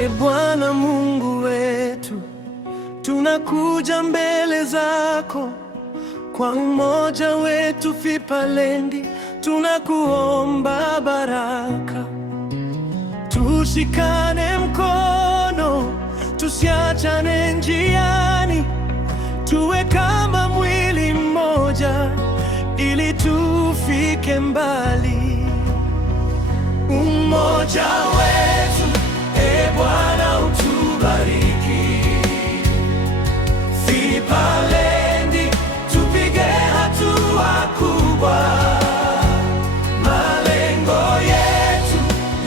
E Bwana Mungu wetu, tunakuja mbele zako kwa umoja wetu Fipalendi, tunakuomba baraka. Tushikane mkono, tusiachane njiani, tuwe kama mwili mmoja ili tufike mbali. Umoja wetu, e Bwana, utubariki. Fipalendi, tupige hatua kubwa, malengo yetu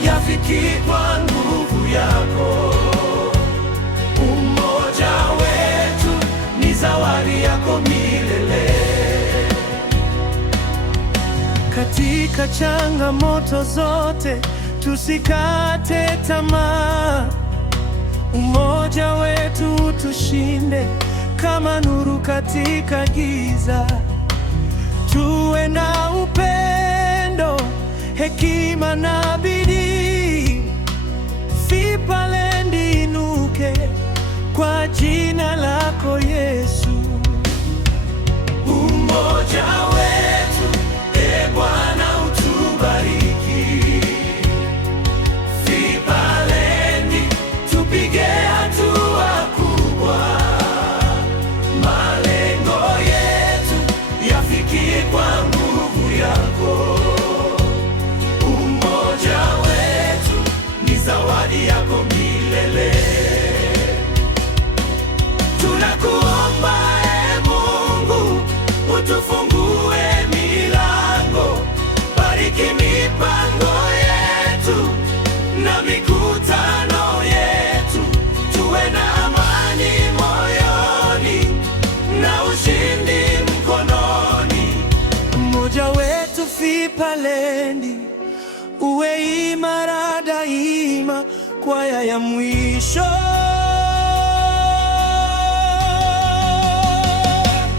yafikie kwa nguvu yako. Umoja wetu ni zawadi yako milele. Katika changamoto zote tusikate tamaa, umoja wetu tushinde kama nuru katika giza. Tuwe na upendo, hekima na bidii. Fipalendi inuke kwa jina lako Yesu. Umoja wetu, e Bwana, utubariki. Fipalendi, tupige hatua kubwa, malengo yetu yafikie kwa nguvu yako. Umoja wetu ni zawadi yako milele. Tunakuomba, e Mungu, utufungue milango, bariki mipango yetu na mikutano yetu, tuwe na amani moyoni na ushindi mkononi. Umoja wetu Fipalendi uwe imara daima, kwaya ya mwisho.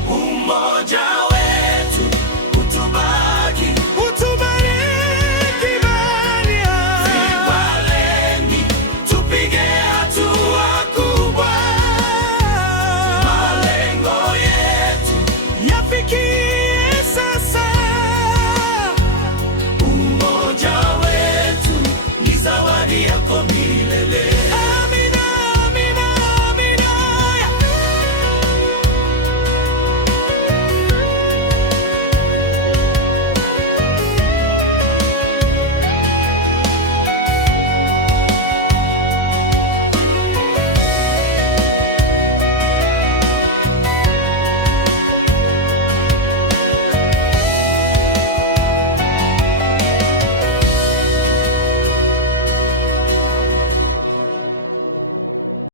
Umoja wetu utubaki, utubariki Maria. Fipalendi, tupige hatua kubwa, malengo yetu yafikie sasa. Umoja wetu ni zawadi yako milele.